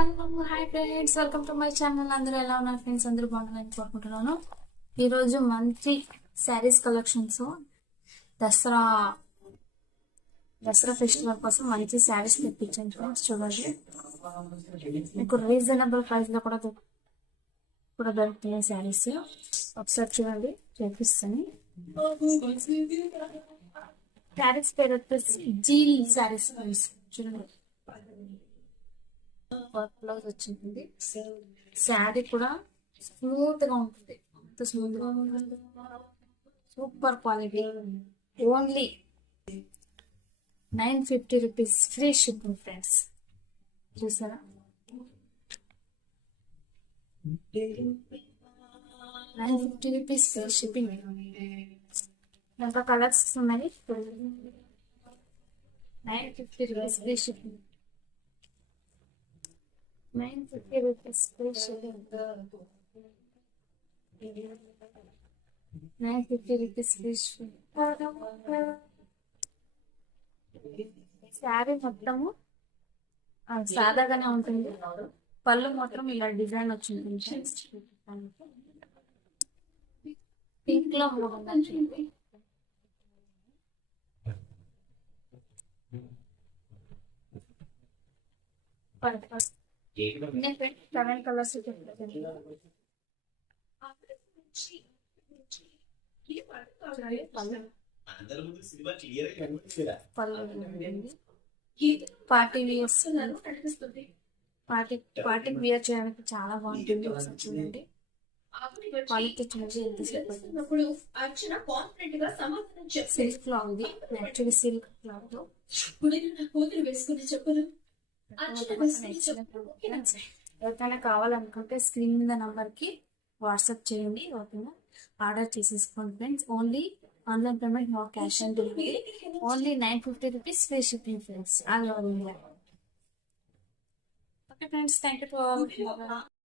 Hello hi friends, welcome to my channel. అందరూ ఎలా ఉన్నారు ఫ్రెండ్స్? అందరూ బాగున్నారని కోరుకుంటున్నాను. ఈరోజు మంచి శారీస్ కలెక్షన్స్, దసరా దసరా ఫెస్టివల్ కోసం మంచి శారీస్ తెప్పించాను ఫ్రెండ్స్. చూడండి, మీకు రీజనబుల్ ప్రైస్ లో కూడా దొరుకుతున్నాయి శారీస్. ఒకసారి చూడండి, చూపిస్తాను. శారీస్ పేరు వచ్చేసి జీల్ శారీస్ ఫ్రెండ్స్. చూడండి, వర్క్ బ్లౌజ్ వచ్చింది. శారీ కూడా స్మూత్ గా ఉంటుంది, అంత స్మూత్ గా ఉంటుంది. Super quality. Only 950 rupees free shipping friends. చూసారా, 950 రూపీస్ ఫ్రీ షిప్పింగ్. ఇంకా కలర్స్ ఉన్నాయి. 950 rupees free shipping. 950 rupees free shipping. 950 rupees free shipping. Sari మొత్తము సాదాగానే ఉంటుంది. పళ్ళు మొత్తం ఇలా డిజైన్ వచ్చింది. పింక్ లో వచ్చింది. సెవెన్ కలర్స్ పార్టీ పార్టీకి వియర్ చేయడానికి చాలా బాగుంటుంది. ఒకసారి చూడండి, క్వాలిటీ చూడండి ఎంత సిల్క్ క్లాత్ ఉంది. యాక్చువల్లీ సిల్క్ క్లాత్ ఎవరికైనా కావాలనుకుంటే స్క్రీన్ మీద నంబర్ కి వాట్సాప్ చేయండి. ఓకేనా, ఆర్డర్ చేసేసుకోండి friends. Only online payment, no cash on delivery. Only 950 rupees free shipping friends. All over India. Okay friends, thank you for